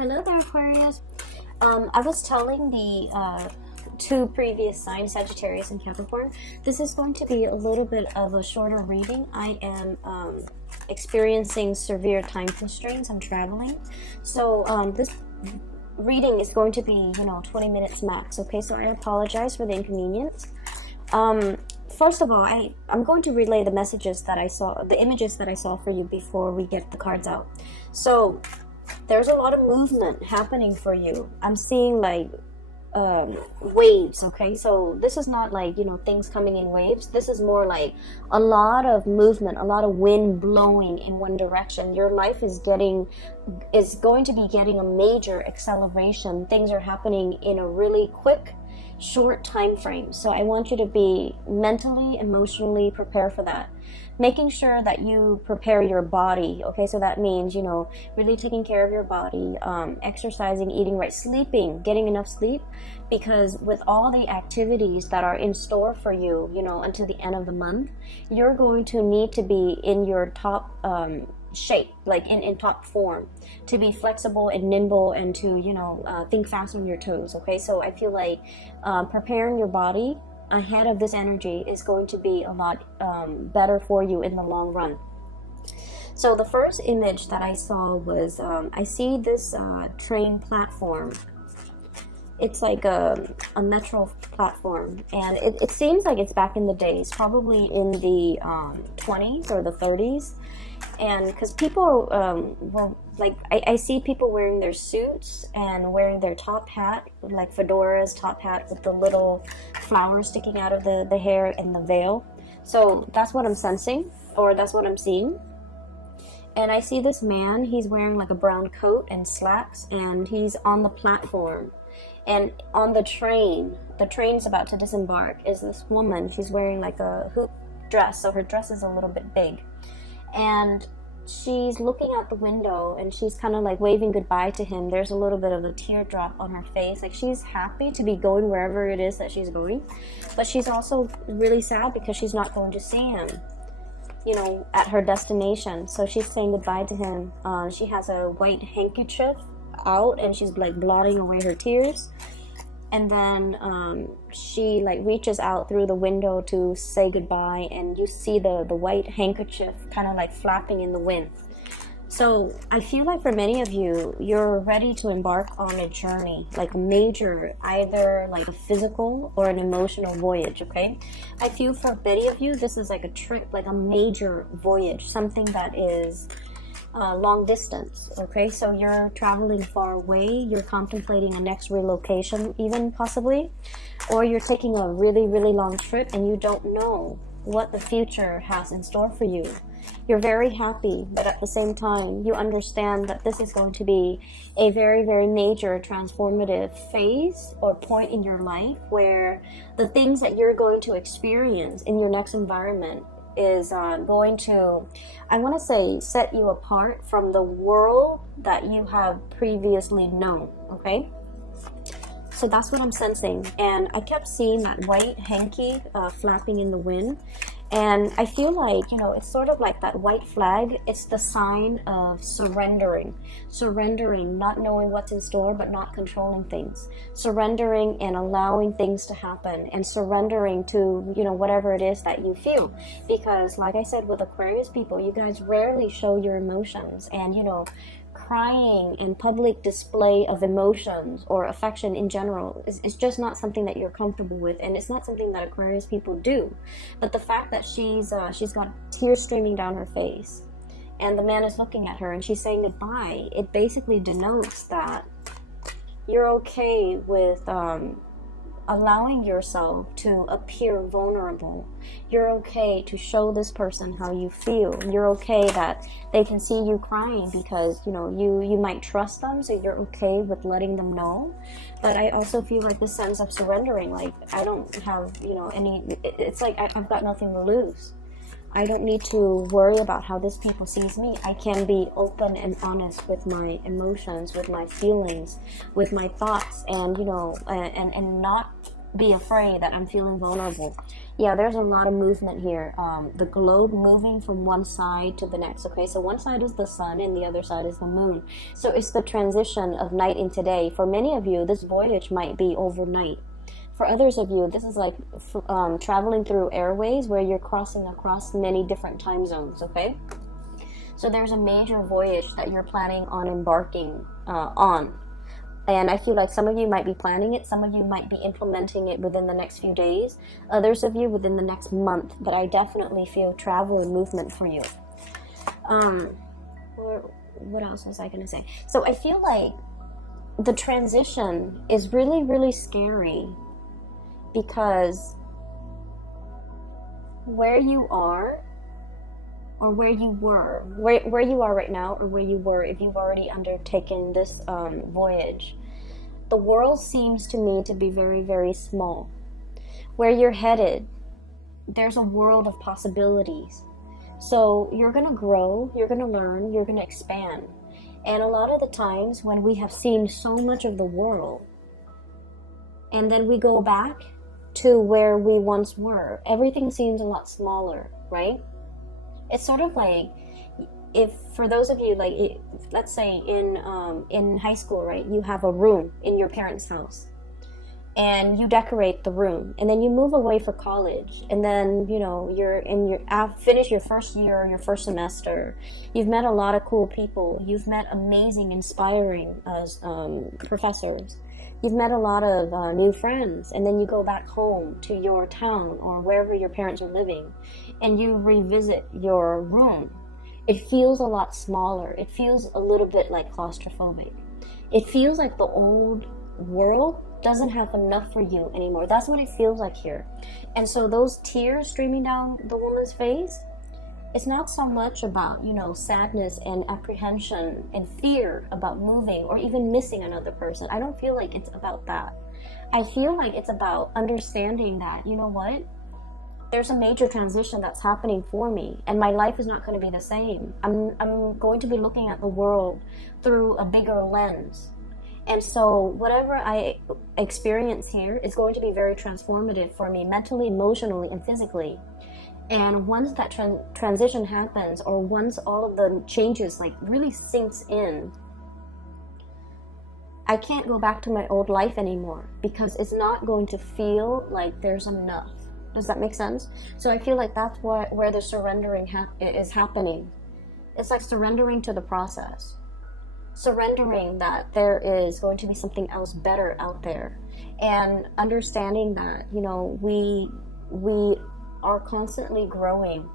Hello there, Aquarius. I was telling the two previous signs, Sagittarius and Capricorn, this is going to be a little bit of a shorter reading. I am experiencing severe time constraints. I'm traveling. So this reading is going to be, 20 minutes max. Okay, so I apologize for the inconvenience. First of all, I'm going to relay the messages that I saw, the images that I saw for you before we get the cards out. So there's a lot of movement happening for you. I'm seeing like waves. Okay, so this is not like things coming in waves. This is more like a lot of movement, a lot of wind blowing in one direction. Your life is going to be getting a major acceleration. Things are happening in a really quick, short time frame. So I want you to be mentally, emotionally prepared for that. Making sure that you prepare your body. Okay, so that means really taking care of your body, exercising, eating right, sleeping, getting enough sleep, because with all the activities that are in store for you until the end of the month, you're going to need to be in your top shape, like in top form, to be flexible and nimble and to think fast on your toes. Okay, so I feel like preparing your body ahead of this energy is going to be a lot better for you in the long run. So the first image that I saw was I see this train platform. It's like a metro platform, and it seems like it's back in the days, probably in the 20s or the 30s. And because people were like, I see people wearing their suits and wearing their top hat, like fedoras, top hat with the little flowers sticking out of the hair and the veil. So that's what I'm sensing, or that's what I'm seeing. And I see this man, he's wearing like a brown coat and slacks, and he's on the platform. And on the train's about to disembark, is this woman. She's wearing like a hoop dress, so her dress is a little bit big. And she's looking out the window and she's kind of like waving goodbye to him. There's a little bit of a teardrop on her face. Like, she's happy to be going wherever it is that she's going, but she's also really sad because she's not going to see him at her destination. So she's saying goodbye to him. She has a white handkerchief out and she's like blotting away her tears. And then she like reaches out through the window to say goodbye, and you see the white handkerchief kind of like flapping in the wind. So I feel like for many of you, you're ready to embark on a journey, like a major, either like a physical or an emotional voyage. Okay, I feel for many of you, this is like a trip, like a major voyage, something that is long distance. Okay, so you're traveling far away, you're contemplating a next relocation even possibly, or you're taking a really long trip and you don't know what the future has in store for you. You're very happy, but at the same time you understand that this is going to be a very major transformative phase or point in your life, where the things that you're going to experience in your next environment is going to, I want to say, set you apart from the world that you have previously known. Okay, so that's what I'm sensing. And I kept seeing that white hanky flapping in the wind, and I feel like it's sort of like that white flag. It's the sign of surrendering, not knowing what's in store but not controlling things, surrendering and allowing things to happen, and surrendering to whatever it is that you feel. Because like I said, with Aquarius people, you guys rarely show your emotions, and crying and public display of emotions or affection in general is just not something that you're comfortable with, and it's not something that Aquarius people do. But the fact that she's got tears streaming down her face, and the man is looking at her and she's saying goodbye, it basically denotes that you're okay with allowing yourself to appear vulnerable. You're okay to show this person how you feel. You're okay that they can see you crying because you might trust them, so you're okay with letting them know. But I also feel like this sense of surrendering, like, I don't have it's like I've got nothing to lose. I don't need to worry about how this people sees me. I can be open and honest with my emotions, with my feelings, with my thoughts, and and not be afraid, that I'm feeling vulnerable. Yeah, there's a lot of movement here. The globe moving from one side to the next. Okay, so one side is the sun and the other side is the moon. So it's the transition of night into day. For many of you, this voyage might be overnight. For others of you, this is like traveling through airways where you're crossing across many different time zones. Okay, so there's a major voyage that you're planning on embarking on. And I feel like some of you might be planning it, some of you might be implementing it within the next few days, others of you within the next month, but I definitely feel travel and movement for you. What else was I going to say? So I feel like the transition is really, really scary, because where you are, or where you were, where you are right now, or where you were if you've already undertaken this voyage, the world seems to me to be very, very small. Where you're headed, there's a world of possibilities. So you're going to grow, you're going to learn, you're going to expand. And a lot of the times when we have seen so much of the world, and then we go back to where we once were, everything seems a lot smaller, right? It's sort of like, if for those of you, like, let's say in high school, right, you have a room in your parents' house and you decorate the room, and then you move away for college, and then, you know, finish your first year, your first semester, you've met a lot of cool people, you've met amazing, inspiring professors, you've met a lot of new friends, and then you go back home to your town or wherever your parents are living, and you revisit your room. It feels a lot smaller. It feels a little bit like claustrophobic. It feels like the old world doesn't have enough for you anymore. That's what it feels like here. And so those tears streaming down the woman's face, it's not so much about, you know, sadness and apprehension and fear about moving or even missing another person. I don't feel like it's about that. I feel like it's about understanding that, you know what? There's a major transition that's happening for me, and my life is not going to be the same. I'm going to be looking at the world through a bigger lens. And so whatever I experience here is going to be very transformative for me mentally, emotionally, and physically. And once that transition happens, or once all of the changes like really sinks in, I can't go back to my old life anymore, because it's not going to feel like there's enough. Does that make sense? So I feel like that's where the surrendering is happening. It's like surrendering to the process. Surrendering that there is going to be something else better out there. And understanding that, you know, we are constantly growing.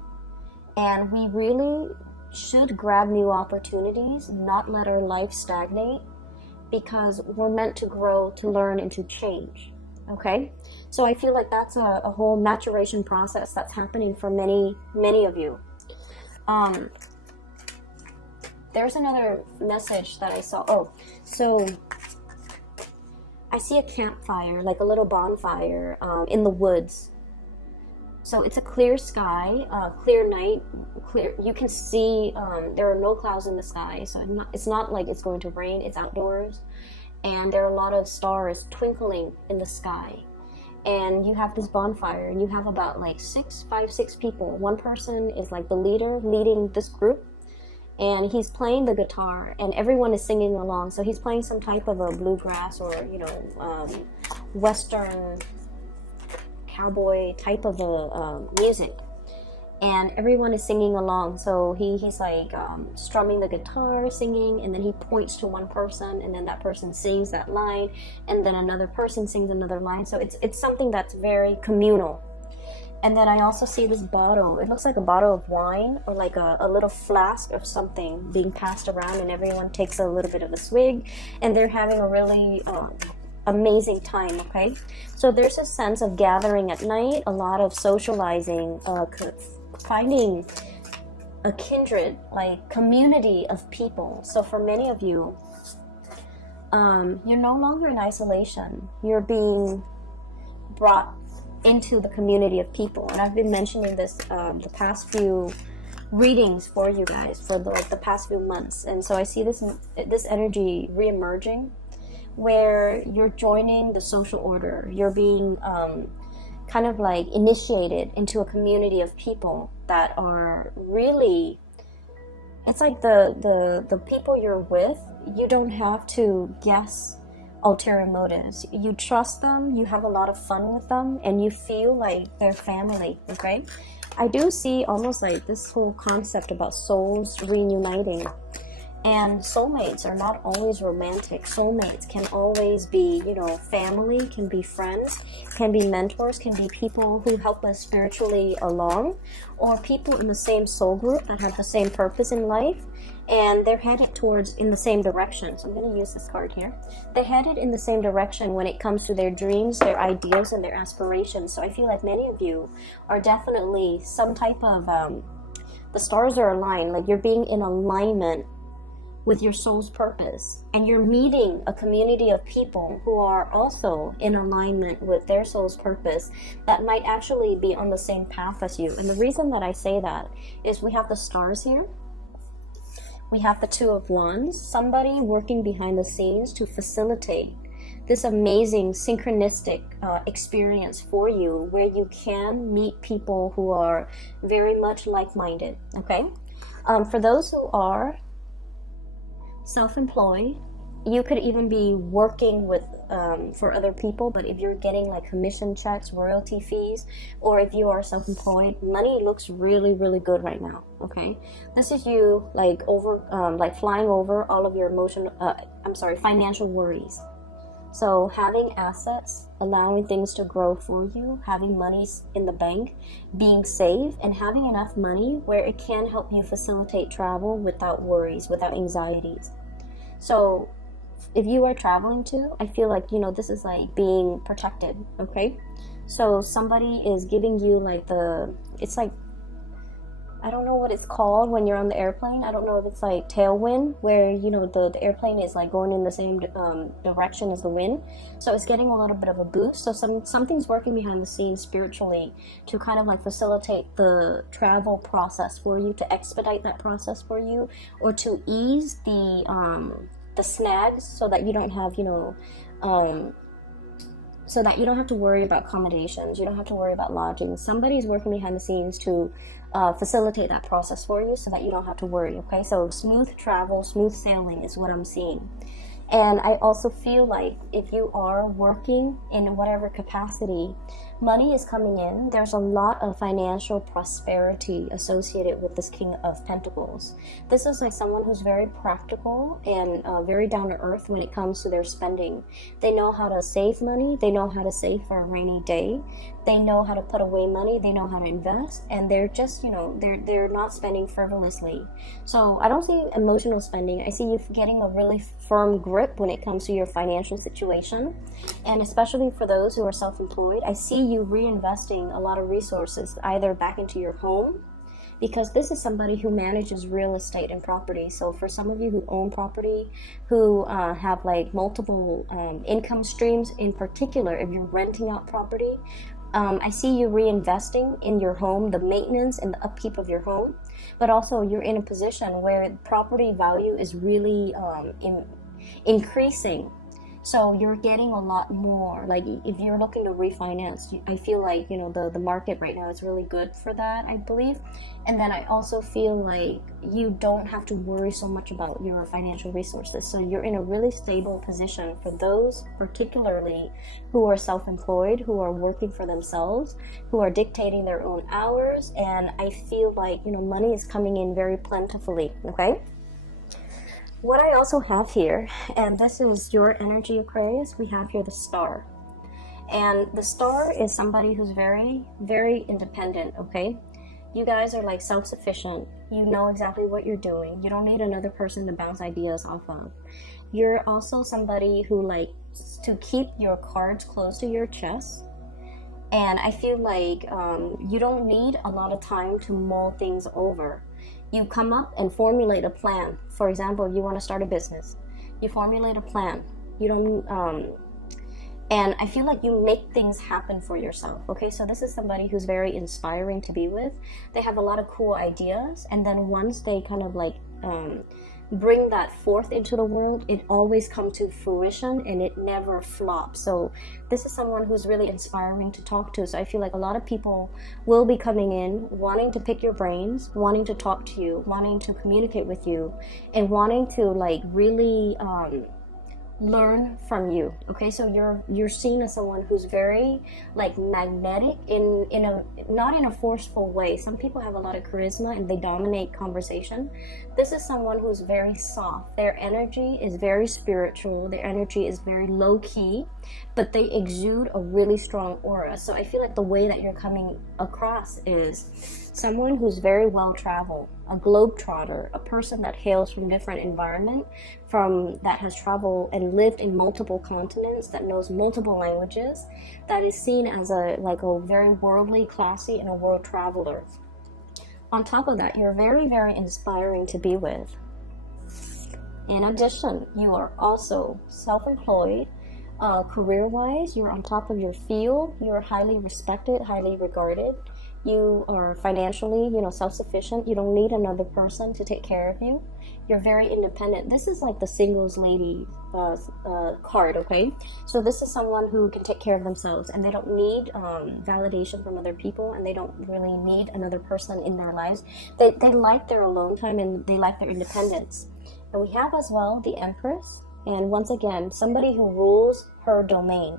And we really should grab new opportunities, not let our life stagnate, because we're meant to grow, to learn, and to change. Okay, so I feel like that's a whole maturation process that's happening for many of you. There's another message that I saw. Oh, so I see a campfire, like a little bonfire in the woods. So it's a clear sky, clear night, clear. You can see there are no clouds in the sky, so it's not like it's going to rain. It's outdoors. And there are a lot of stars twinkling in the sky. And you have this bonfire, and you have about like 6 people. One person is like the leader, leading this group, and he's playing the guitar, and everyone is singing along. So he's playing some type of a bluegrass or, you know, Western cowboy type of a music. And everyone is singing along. So he's like strumming the guitar, singing, and then he points to one person, and then that person sings that line, and then another person sings another line. So it's something that's very communal. And then I also see this bottle. It looks like a bottle of wine, or like a little flask of something being passed around, and everyone takes a little bit of a swig, and they're having a really amazing time. Okay, so there's a sense of gathering at night, a lot of socializing, finding a kindred, like community of people. So for many of you, you're no longer in isolation. You're being brought into the community of people. And I've been mentioning this the past few readings for you guys for the past few months. And so I see this energy re-emerging, where you're joining the social order. You're being kind of like initiated into a community of people that are really, it's like the people you're with, you don't have to guess ulterior motives. You trust them, you have a lot of fun with them, and you feel like they're family, okay? I do see almost like this whole concept about souls reuniting. And soulmates are not always romantic. Soulmates can always be, you know, family, can be friends, can be mentors, can be people who help us spiritually along, or people in the same soul group that have the same purpose in life, and they're headed towards in the same direction. So I'm going to use this card here. They're headed in the same direction when it comes to their dreams, their ideas, and their aspirations. So I feel like many of you are definitely some type of, the stars are aligned, like you're being in alignment with your soul's purpose, and you're meeting a community of people who are also in alignment with their soul's purpose that might actually be on the same path as you. And the reason that I say that is we have the stars here, we have the Two of Wands, somebody working behind the scenes to facilitate this amazing synchronistic experience for you, where you can meet people who are very much like-minded, okay? For those who are self-employed, you could even be working with for other people, but if you're getting like commission checks, royalty fees, or if you are self-employed, money looks really, really good right now, okay? This is you like like flying over all of your financial worries. So having assets, allowing things to grow for you, having money in the bank, being safe, and having enough money where it can help you facilitate travel without worries, without anxieties. So if you are traveling too, I feel like, you know, this is like being protected, okay? So somebody is giving you like it's like, I don't know what it's called when you're on the airplane. I don't know if it's like tailwind, where, you know, the airplane is like going in the same direction as the wind. So it's getting a little bit of a boost. So something's working behind the scenes spiritually to kind of like facilitate the travel process for you, to expedite that process for you, or to ease the snags so that you don't have, you know, so that you don't have to worry about accommodations, you don't have to worry about lodging. Somebody's working behind the scenes to facilitate that process for you so that you don't have to worry, okay? So smooth travel, smooth sailing is what I'm seeing. And I also feel like if you are working in whatever capacity, money is coming in. There's a lot of financial prosperity associated with this King of Pentacles. This is like someone who's very practical and very down to earth when it comes to their spending. They know how to save money. They know how to save for a rainy day. They know how to put away money. They know how to invest. And they're just, you know, they're not spending frivolously. So I don't see emotional spending. I see you getting a really firm grip when it comes to your financial situation. And especially for those who are self-employed, I see you reinvesting a lot of resources either back into your home, because this is somebody who manages real estate and property. So for some of you who own property, who have like multiple income streams, in particular if you're renting out property, I see you reinvesting in your home, the maintenance and the upkeep of your home, but also you're in a position where property value is really increasing. So you're getting a lot more. Like if you're looking to refinance, I feel like, you know, the market right now is really good for that, I believe. And then I also feel like you don't have to worry so much about your financial resources. So you're in a really stable position for those particularly who are self-employed, who are working for themselves, who are dictating their own hours. And I feel like, you know, money is coming in very plentifully, okay? What I also have here, and this is your energy, Aquarius, we have here the star. And the star is somebody who's very, very independent, okay? You guys are like self-sufficient. You know exactly what you're doing. You don't need another person to bounce ideas off of. You're also somebody who likes to keep your cards close to your chest. And I feel like you don't need a lot of time to mull things over. You come up and formulate a plan. For example, if you want to start a business, you formulate a plan. You don't, and I feel like you make things happen for yourself. Okay, so this is somebody who's very inspiring to be with. They have a lot of cool ideas, and then once they kind of like bring that forth into the world, it always comes to fruition and it never flops. So this is someone who's really inspiring to talk to. So I feel like a lot of people will be coming in wanting to pick your brains, wanting to talk to you, wanting to communicate with you, and wanting to like really learn from you. Okay, so you're seen as someone who's very like magnetic in a not in a forceful way. Some people have a lot of charisma and they dominate conversation. This is someone who's very soft. Their energy is very spiritual, their energy is very low-key, but they exude a really strong aura. So I feel like the way that you're coming across is someone who's very well traveled, a globetrotter, a person that hails from different environment, that has traveled and lived in multiple continents, that knows multiple languages, that is seen as a very worldly, classy, and a world traveler. On top of that, you're very, very inspiring to be with. In addition, you are also self-employed. Career-wise, you're on top of your field. You're highly respected, highly regarded. You are financially, self-sufficient. You don't need another person to take care of you. You're very independent. This is like the singles lady card, okay? So this is someone who can take care of themselves, and they don't need validation from other people, and they don't really need another person in their lives. They like their alone time, and they like their independence. And we have as well the Empress, and once again, somebody who rules her domain.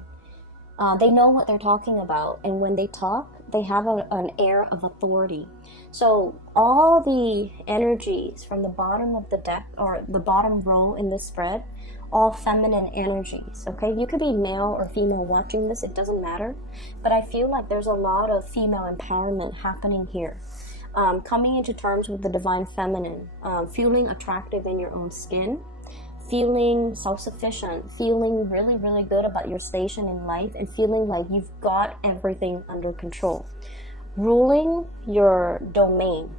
They know what they're talking about, and when they talk, they have an air of authority. So all the energies from the bottom of the deck, or the bottom row in this spread, all feminine energies, okay? You could be male or female watching this, it doesn't matter. But I feel like there's a lot of female empowerment happening here. Coming into terms with the divine feminine, feeling attractive in your own skin, feeling self-sufficient, feeling really, really good about your station in life, and feeling like you've got everything under control. Ruling your domain,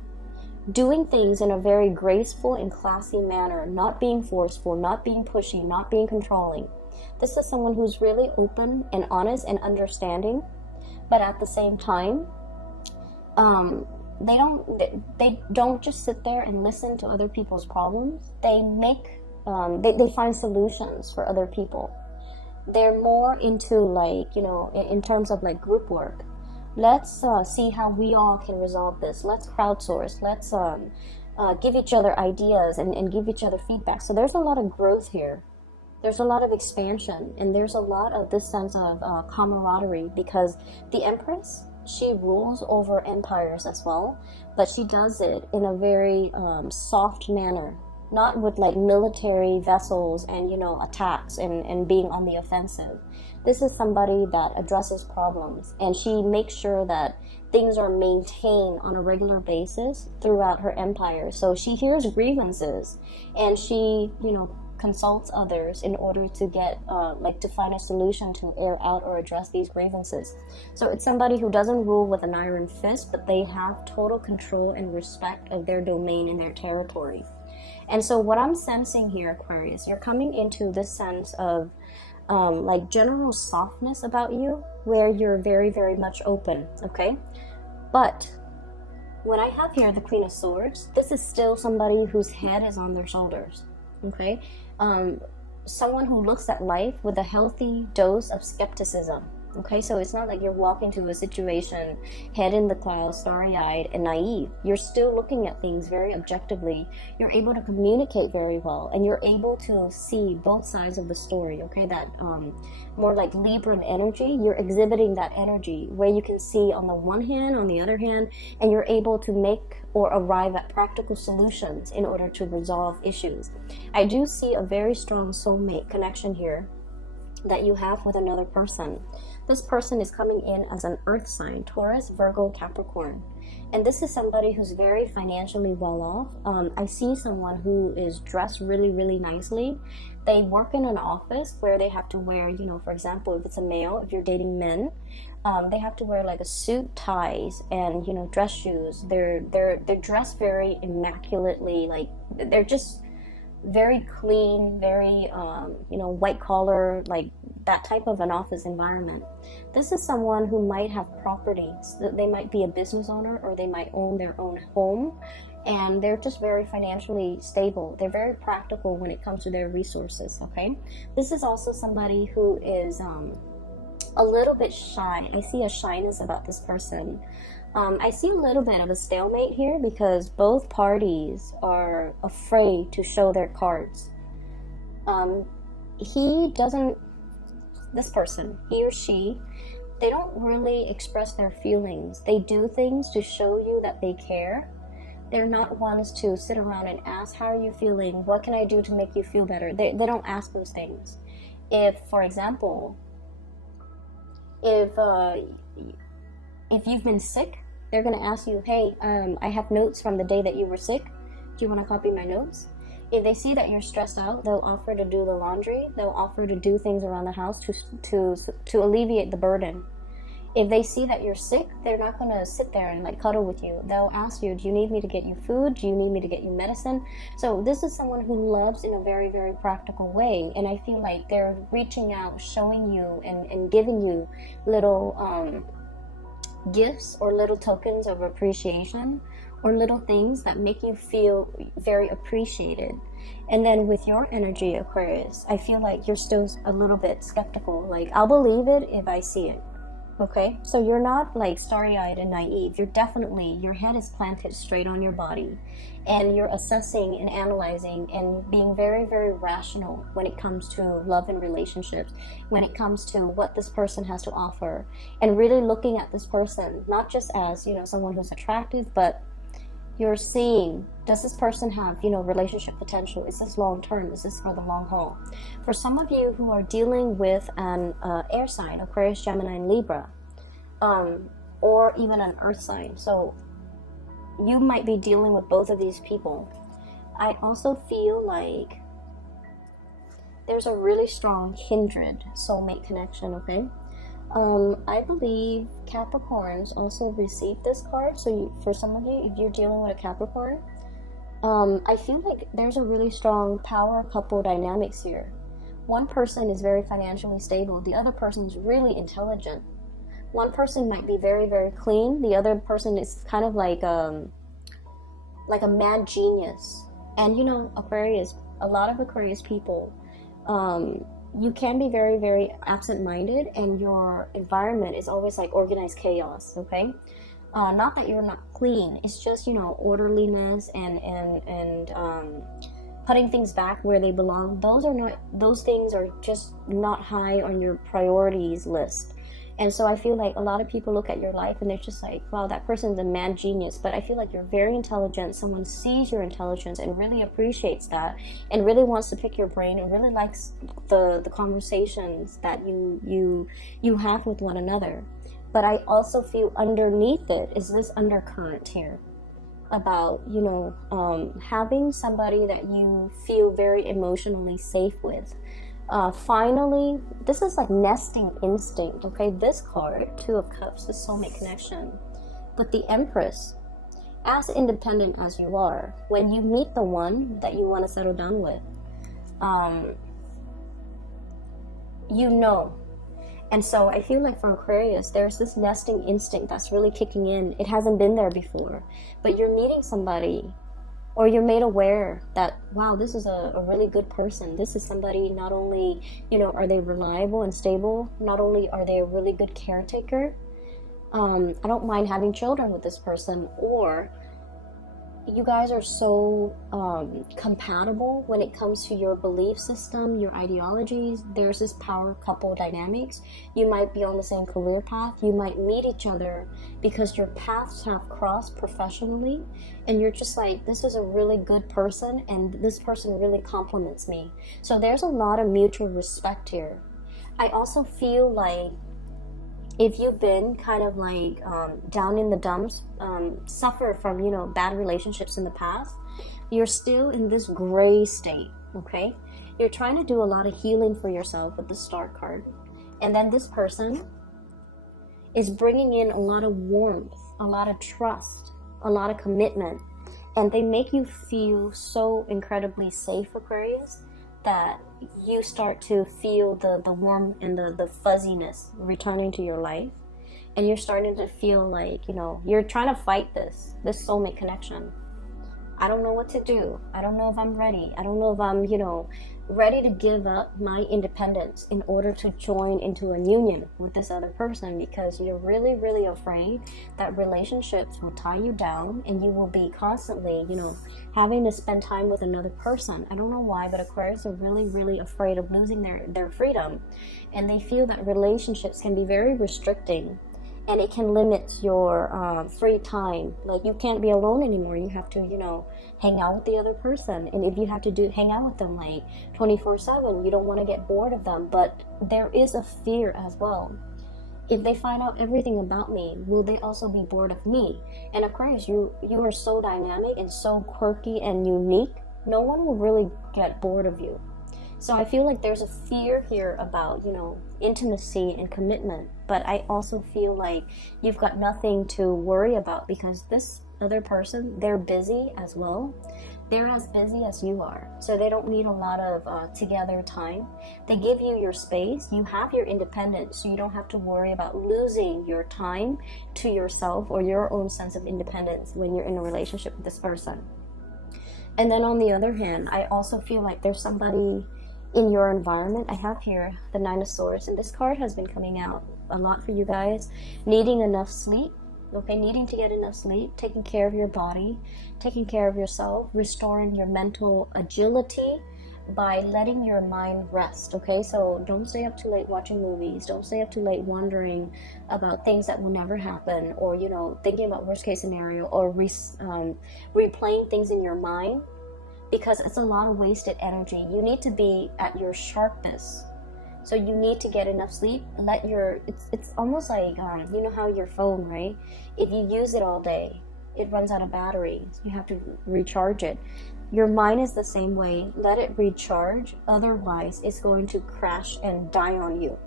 doing things in a very graceful and classy manner, not being forceful, not being pushy, not being controlling. This is someone who's really open and honest and understanding, but at the same time, they don't just sit there and listen to other people's problems. They they find solutions for other people. They're more into in terms of like group work. Let's see how we all can resolve this. Let's crowdsource. Let's give each other ideas and give each other feedback. So there's a lot of growth here. There's a lot of expansion, and there's a lot of this sense of camaraderie, because the Empress, she rules over empires as well, but she does it in a very soft manner. Not with like military vessels and attacks and being on the offensive. This is somebody that addresses problems, and she makes sure that things are maintained on a regular basis throughout her empire. So she hears grievances, and she consults others in order to get to find a solution to air out or address these grievances. So it's somebody who doesn't rule with an iron fist, but they have total control and respect of their domain and their territory. And so what I'm sensing here, Aquarius, you're coming into this sense of general softness about you, where you're very, very much open, okay? But when I have here the Queen of Swords, this is still somebody whose head is on their shoulders, okay? Someone who looks at life with a healthy dose of skepticism. Okay, so it's not like you're walking to a situation head in the clouds, starry-eyed and naive. You're still looking at things very objectively. You're able to communicate very well, and you're able to see both sides of the story, okay? That more like Libran energy, you're exhibiting that energy where you can see on the one hand, on the other hand, and you're able to make or arrive at practical solutions in order to resolve issues. I do see a very strong soulmate connection here that you have with another person. This person is coming in as an earth sign, Taurus, Virgo, Capricorn. And this is somebody who's very financially well off. I see someone who is dressed really, really nicely. They work in an office where they have to wear, for example, if it's a male, if you're dating men, they have to wear like a suit, ties, and, dress shoes. They're dressed very immaculately, like they're just very clean, very, white collar, like that type of an office environment. This is someone who might have properties. They might be a business owner, or they might own their own home, and they're just very financially stable. They're very practical when it comes to their resources, okay? This is also somebody who is a little bit shy. I see a shyness about this person. I see a little bit of a stalemate here because both parties are afraid to show their cards. This person, he or she, they don't really express their feelings. They do things to show you that they care. They're not ones to sit around and ask, how are you feeling? What can I do to make you feel better? They don't ask those things. If, for example, if you've been sick, they're going to ask you, hey, I have notes from the day that you were sick. Do you want to copy my notes? If they see that you're stressed out, they'll offer to do the laundry. They'll offer to do things around the house to alleviate the burden. If they see that you're sick, they're not going to sit there and like cuddle with you. They'll ask you, do you need me to get you food? Do you need me to get you medicine? So this is someone who loves in a very, very practical way. And I feel like they're reaching out, showing you and giving you little gifts or little tokens of appreciation, or little things that make you feel very appreciated. And then with your energy, Aquarius, I feel like you're still a little bit skeptical. Like, I'll believe it if I see it. Okay, so you're not like starry-eyed and naive. You're definitely, your head is planted straight on your body, and you're assessing and analyzing and being very, very rational when it comes to love and relationships, when it comes to what this person has to offer, and really looking at this person, not just as, you know, someone who's attractive, but you're seeing, does this person have, you know, relationship potential? Is this long term? Is this for the long haul? For some of you who are dealing with an air sign, Aquarius, Gemini, and Libra, or even an earth sign, so you might be dealing with both of these people. I also feel like there's a really strong kindred soulmate connection, okay? I believe Capricorns also receive this card. So for some of you, if you're dealing with a Capricorn, I feel like there's a really strong power couple dynamics here. One person is very financially stable. The other person is really intelligent. One person might be very, very clean. The other person is kind of like a mad genius. And you know, Aquarius, a lot of Aquarius people, you can be very, very absent-minded, and your environment is always like organized chaos, okay? Not that you're not clean, it's just, you know, orderliness and putting things back where they belong. Those things are just not high on your priorities list. And so I feel like a lot of people look at your life and they're just like, wow, that person's a mad genius. But I feel like you're very intelligent. Someone sees your intelligence and really appreciates that, and really wants to pick your brain, and really likes the conversations that you have with one another. But I also feel underneath it is this undercurrent here about, you know, having somebody that you feel very emotionally safe with. Finally, this is like nesting instinct, okay? This card, Two of Cups, the soulmate connection. But the Empress, as independent as you are, when you meet the one that you want to settle down with, you know. And so I feel like for Aquarius, there's this nesting instinct that's really kicking in. It hasn't been there before, but you're meeting somebody, or you're made aware that, wow, this is a really good person. This is somebody, not only, you know, are they reliable and stable, not only are they a really good caretaker, I don't mind having children with this person, or you guys are so compatible when it comes to your belief system, your ideologies. There's this power couple dynamics. You might be on the same career path. You might meet each other because your paths have crossed professionally, and you're just like, this is a really good person, and this person really compliments me. So there's a lot of mutual respect here. I also feel like if you've been kind of like down in the dumps, suffer from, you know, bad relationships in the past, you're still in this gray state, okay? You're trying to do a lot of healing for yourself with the Star card. And then this person is bringing in a lot of warmth, a lot of trust, a lot of commitment. And they make you feel so incredibly safe, Aquarius, that you start to feel the warmth and the fuzziness returning to your life. And you're starting to feel like, you know, you're trying to fight this soulmate connection. I don't know what to do. I don't know if I'm ready. I don't know if I'm, ready to give up my independence in order to join into a union with this other person, because you're really, really afraid that relationships will tie you down and you will be constantly, having to spend time with another person. I don't know why, but Aquarius are really, really afraid of losing their freedom. And they feel that relationships can be very restricting, and it can limit your free time. Like, you can't be alone anymore. You have to, hang out with the other person. And if you have to hang out with them like 24/7, you don't want to get bored of them. But there is a fear as well. If they find out everything about me, will they also be bored of me? And Aquarius, you are so dynamic and so quirky and unique. No one will really get bored of you. So I feel like there's a fear here about, intimacy and commitment. But I also feel like you've got nothing to worry about, because this other person, they're busy as well. They're as busy as you are. So they don't need a lot of together time. They give you your space. You have your independence, so you don't have to worry about losing your time to yourself or your own sense of independence when you're in a relationship with this person. And then on the other hand, I also feel like there's somebody in your environment. I have here the Nine of Swords, and this card has been coming out a lot for you guys. Needing enough sleep, okay? Needing to get enough sleep, taking care of your body, taking care of yourself, restoring your mental agility by letting your mind rest, okay? So don't stay up too late watching movies. Don't stay up too late wondering about things that will never happen, or, thinking about worst case scenario, or replaying things in your mind, because it's a lot of wasted energy. You need to be at your sharpest. So you need to get enough sleep. It's almost like, you know how your phone, right? If you use it all day, it runs out of battery. So you have to recharge it. Your mind is the same way. Let it recharge. Otherwise, it's going to crash and die on you.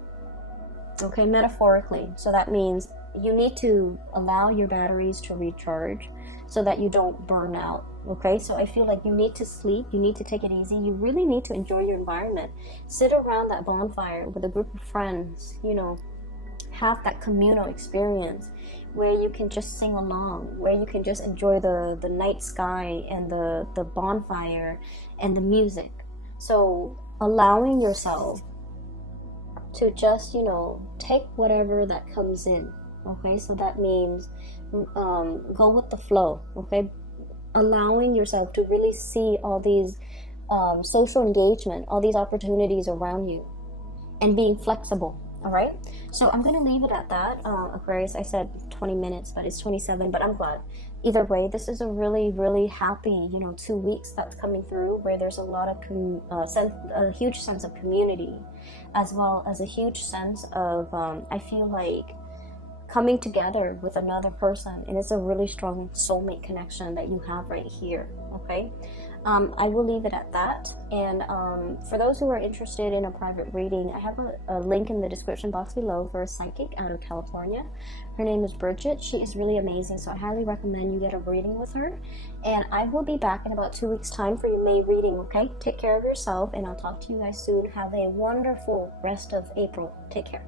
Okay, metaphorically. So that means you need to allow your batteries to recharge so that you don't burn out. Okay, so I feel like you need to sleep, you need to take it easy, you really need to enjoy your environment. Sit around that bonfire with a group of friends, have that communal experience where you can just sing along, where you can just enjoy the night sky and the bonfire and the music. So allowing yourself to just, take whatever that comes in. Okay, so that means go with the flow. Okay, allowing yourself to really see all these social engagement, all these opportunities around you, and being flexible. All right, so I'm gonna leave it at that. Aquarius, I said 20 minutes, but it's 27, but I'm glad. Either way, this is a really, really happy 2 weeks that's coming through, where there's a lot of a huge sense of community, as well as a huge sense of I feel like coming together with another person, and it's a really strong soulmate connection that you have right here. Okay, I will leave it at that. And for those who are interested in a private reading, I have a link in the description box below for a psychic out of California. Her name is Bridget. She is really amazing, so I highly recommend you get a reading with her. And I will be back in about 2 weeks time for your May reading. Okay, take care of yourself, and I'll talk to you guys soon. Have a wonderful rest of April. Take care.